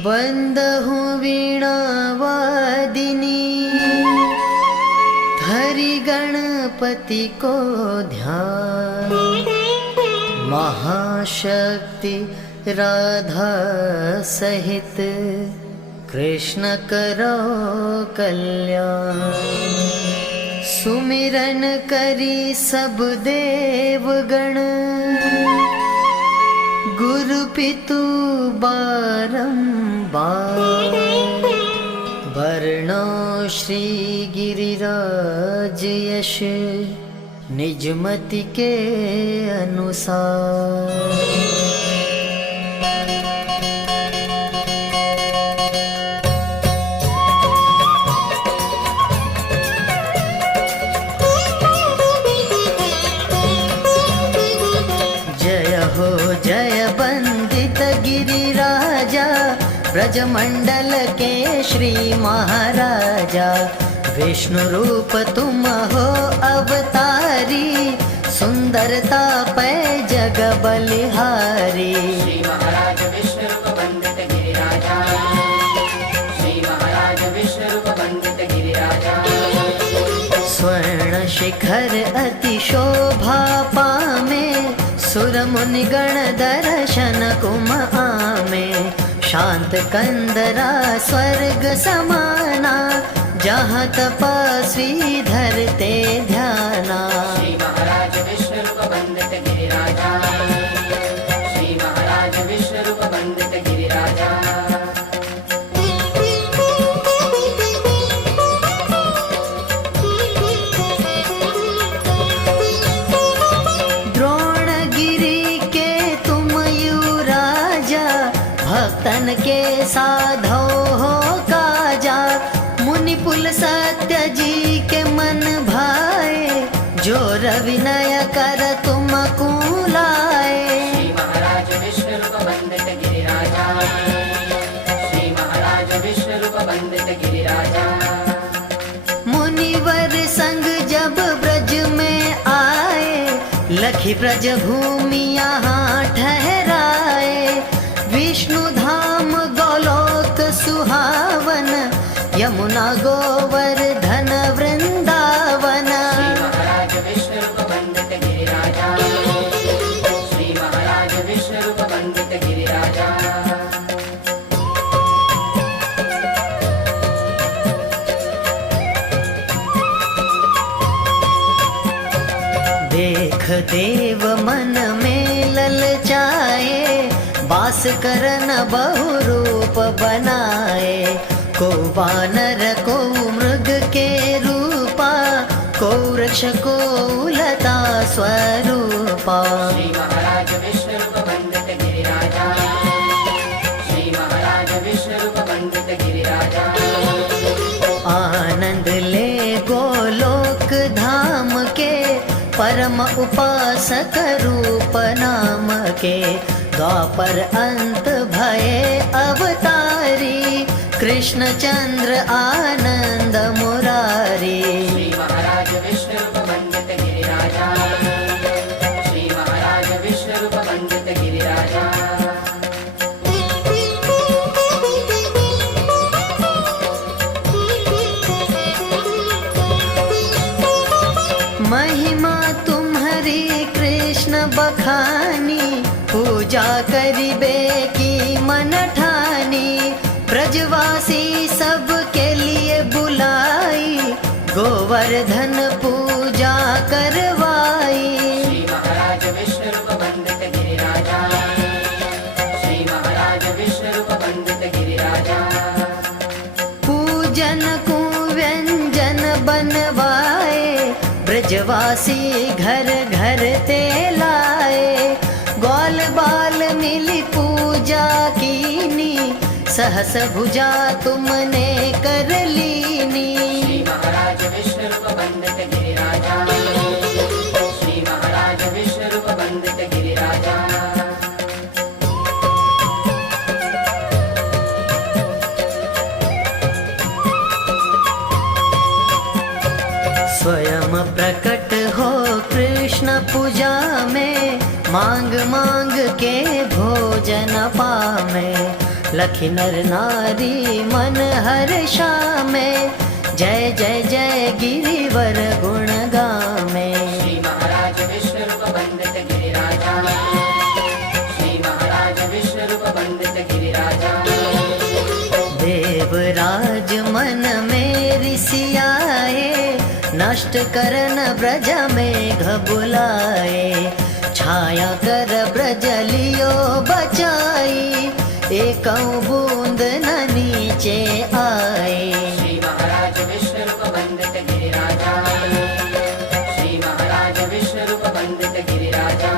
बंद हूँ वीणा वादिनी, धरि गणपति को ध्यान। महाशक्ति राधा सहित कृष्ण करो कल्याण। सुमिरन करी सब देवगण, गुरु पितु बारंबार। वर्णो श्री गिरिराज यश, निजमति के अनुसार। जय वंदित गिरिराजा, ब्रजमंडल के श्री महाराजा। विष्णु रूप तुम हो अवतारी, सुंदरता पै जग बलिहारी। श्री महाराज विष्णु रूप वंदित गिरिराजा, श्री महाराज विष्णु रूप वंदित गिरिराजा। स्वर्ण शिखर अति शोभा पामे, सुर मुनि गण दर्शन कुम आमे। शांत कंदरा स्वर्ग समाना, जहाँ तपस्वी धरते ध्याना। श्री महाराज विष्णु रूप वंदित गिरिराजा, श्री महाराज विष्णु रूप वंदित गिरिराजा। भक्तन के साधो हो काजा, मुनि पुल सत्य जी के मन भाए। जो रविनय कर तुम कुलाए। श्री महाराज विष्णु रूप वंदित गिरिराजा, श्री महाराज विष्णु रूप वंदित गिरिराजा। मुनिवर संग जब ब्रज में आए, लखी ब्रज भूमि यहाँ ठहराए। विष्णु धाम गोलोक सुहावन, यमुना गोवर्धन वृंदावन। श्री महाराज विष्णु रूप वंदित गिरिराजा, श्री महाराज विष्णु रूप वंदित गिरिराजा। देख देव मन में ललचाए, वास करन बहु रूप बनाए। को वानर को मृग के रूपा, को वृक्ष को लता स्वरूपा। श्री महाराज विष्णु रूप वंदित गिरिराजा, श्री महाराज विष्णु रूप वंदित गिरिराजा। आनंद ले गोलोक धाम के, परम उपासक रूप नाम के। द्वापर अंत भये अवतारी, कृष्ण चंद्र आनंद मुरारी। श्री महाराज विष्णु रूप वंदित गिरिराजा, श्री महाराज विष्णु रूप वंदित गिरिराजा। महिमा तुम्हारी कृष्ण बखानी, पूजा करिबे की मन ठानी। ब्रजवासी सब के लिए बुलाई, गोवर्धन पूजा करवाई। श्री महाराज विष्णु रूप वंदित गिरिराजा, श्री महाराज विष्णु रूप वंदित गिरिराजा। पूजन को व्यंजन बनवाए, ब्रजवासी घर घर ते लाए। ग्वाल बाल मिली पूजा कीनी, सहस भुजा तुमने कर लीनी। श्री महाराज विष्णु रूप वंदित गिरिराजा, श्री महाराज विष्णु रूप वंदित गिरिराजा। स्वयं प्रकट हो कृष्ण पूजा में, मांग मांग के भोजन पामे। लखी नर नारी मन हर्षा में, जय जय जय गिरिवर गुण गामे। श्री महाराज विष्णु रूप वंदित गिरिराजा, श्री महाराज विष्णु रूप वंदित गिरिराजा। देवराज मन में ऋषि आए, नष्ट करन ब्रज में घबुलाए। छाया कर ब्रज लियो बचाई, एक बूंद न नीचे आए। श्री महाराज विष्णु रूप वंदित गिरिराजा, श्री महाराज विष्णु रूप वंदित गिरिराजा।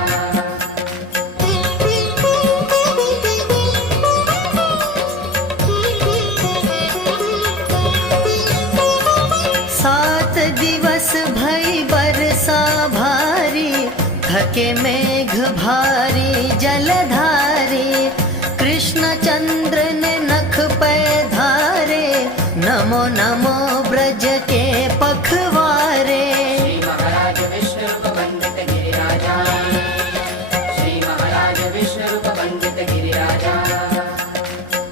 सात दिवस भई बरसा भारी, थके मेघ भारी जलधारी। कृष्ण चंद्र ने नख पे धारे, नमो नमो ब्रज के पखवारे। श्री महाराज विष्णु रूप वंदित गिरिराजा, श्री महाराज विष्णु रूप वंदित गिरिराजा।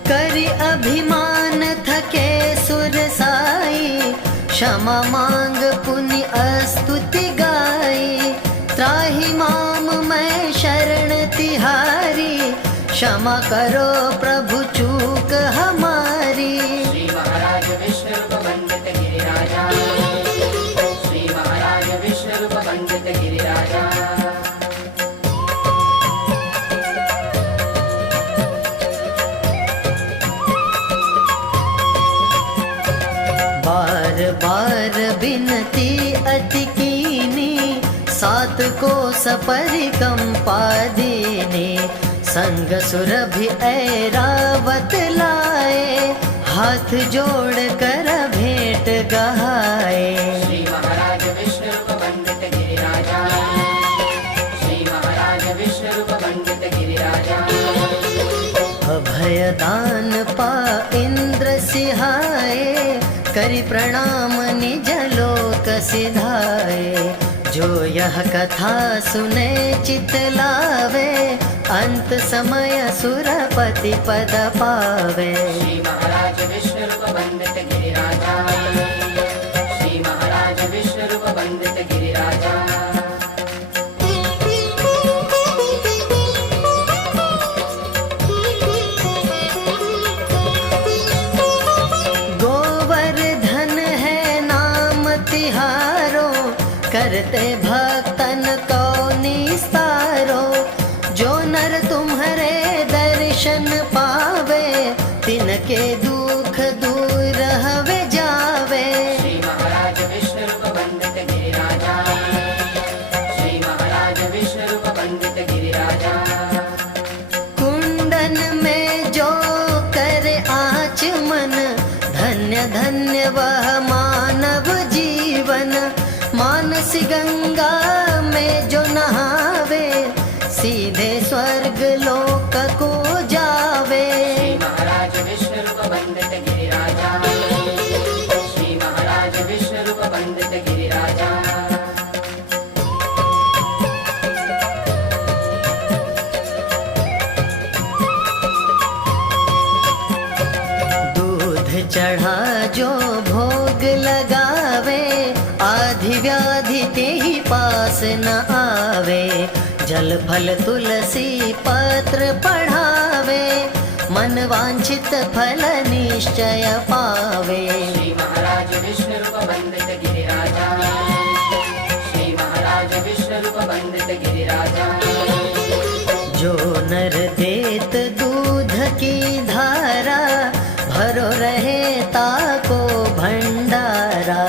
करि अभिमान थके सुर साई, क्षमा मांग पुण्य स्तुति गाई। त्राहि माम मैं शरण तिहारी, क्षमा करो प्रभु चूक हमारी। श्री महाराज विष्णु रूप वंदित गिरिराजा, श्री महाराज विष्णु रूप वंदित गिरिराजा। बार बार बिनती अति कीनी, सात को सपरिकंपा दीनी। संग सुरभि ऐरावत लाए, हाथ जोड़ कर भेंट गहाए। श्री महाराज विष्णु रूप वंदित गिरिराजा, श्री महाराज विष्णु रूप वंदित गिरिराजा। अभय दान पा इंद्र सिहाए, करि प्रणाम निज लोक सिधाए। जो यह कथा सुने चित लावे, अंत समय सुरपति पद पावे। श्री महाराज विष्णु रूप वंदित गिरिराजा, श्री महाराज विष्णु रूप वंदित गिरिराजा। गोवर्धन है नाम तिहारो, करते भक्तन को निस्तारो। जो नर तुम्हारे दर्शन पावे, तिनके दुख दूर हवे जावे। श्री महाराज विष्णु रूप वंदित गिरिराजा, श्री महाराज विष्णु रूप वंदित गिरिराजा। कुंडन में जो करे आचमन, धन्य धन्य वह मानव जीवन। मानसी गंगा में जो नहावे, सीधे स्वर्ग लोक को जावे। श्री महाराज विष्णु रूप वंदित गिरिराजा, श्री महाराज विष्णु रूप वंदित गिरिराजा। दूध चढ़ा जो भोग लगावे, आधि व्याधि ते ही पास न आवे। जल फल तुलसी पत्र पढ़ावे, मन वांछित फल निश्चय पावे। श्री महाराज विष्णु रूप वंदित गिरिराजा, श्री महाराज विष्णु रूप वंदित गिरिराजा। जो नर देत दूध की धारा, भरो रहे ताको भंडारा।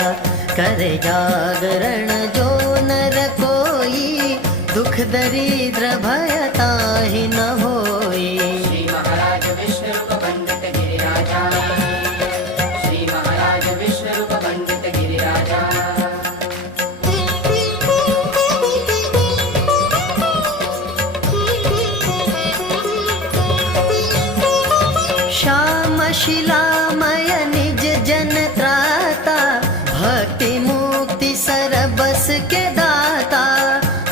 करे जागरण जो नर कोई, दुख दरिद्र भय ताहि न होई। श्री महाराज विष्णु रूप वंदित गिरिराजा, श्री महाराज विष्णु रूप वंदित गिरिराजा। श्याम शिलामय निज जन त्राता, भक्ति मुक्ति सरबस के दाता।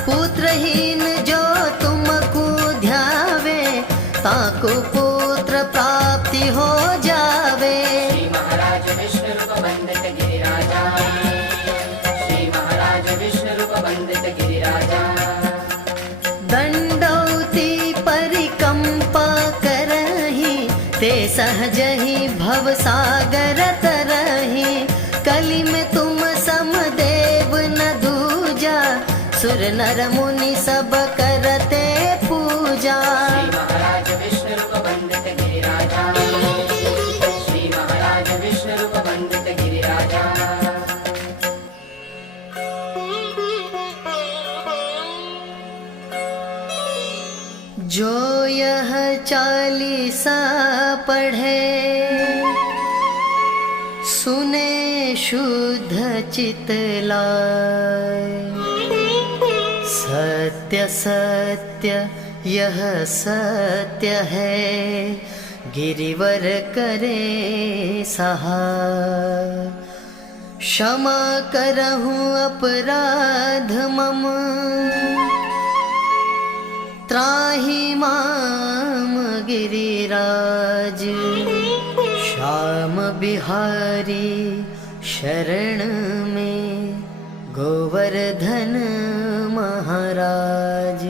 पुत्रहीन जो तुमको ध्यावे, ताको पुत्र प्राप्त हो जावे। श्री महाराज विष्णु रूप वंदित गिरिराजा, श्री महाराज विष्णु रूप वंदित गिरिराजा। दंडौती परिकंपा करहि, ते सहज ही भव सागर तरहि। कलि में तुम समदेव न दूजा, सुर नर मुनि सब करते पूजा। श्री महाराज विष्णु रूप वंदित गिरिराजा, श्री महाराज विष्णु रूप वंदित गिरिराजा। जो यह चालीसा पढ़े, सुने शुद्ध चित लाय। सत्य सत्य यह सत्य है, गिरिवर करे सहाय। क्षमा करहूँ अपराध मम, त्राहि माम गिरिराज। श्याम बिहारी शरण में, गोवर्धन महाराज।